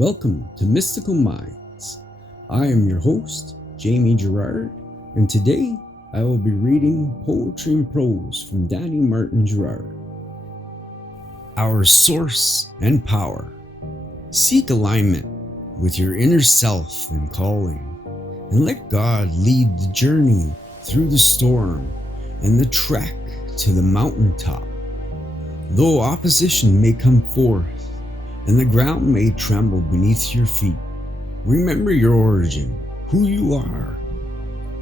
Welcome to Mystical Minds. I am your host, Jamie Girard, and today I will be reading Poetry and Prose from Danny Martin Girard. Our source and power. Seek alignment with your inner self and calling, and let God lead the journey through the storm and the trek to the mountaintop. Though opposition may come forth, and the ground may tremble beneath your feet, remember your origin, who you are,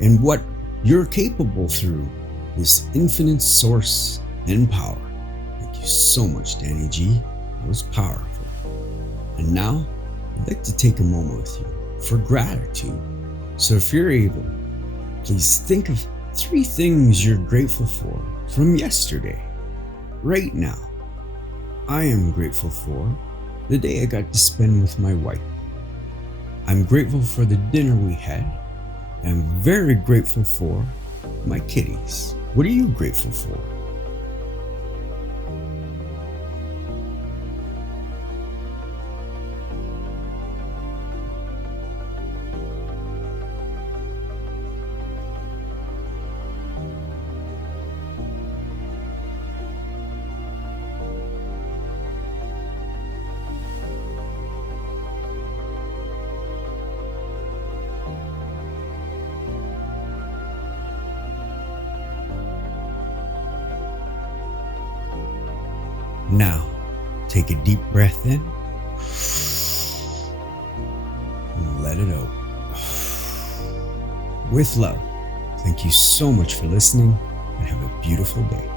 and what you're capable through this infinite source and power. Thank you so much, Danny G. That was powerful. And now, I'd like to take a moment with you for gratitude. So if you're able, please think of 3 things you're grateful for from yesterday. Right now, I am grateful for the day I got to spend with my wife. I'm grateful for the dinner we had. I'm very grateful for my kitties. What are you grateful for? Now, take a deep breath in and let it out. With love, thank you so much for listening and have a beautiful day.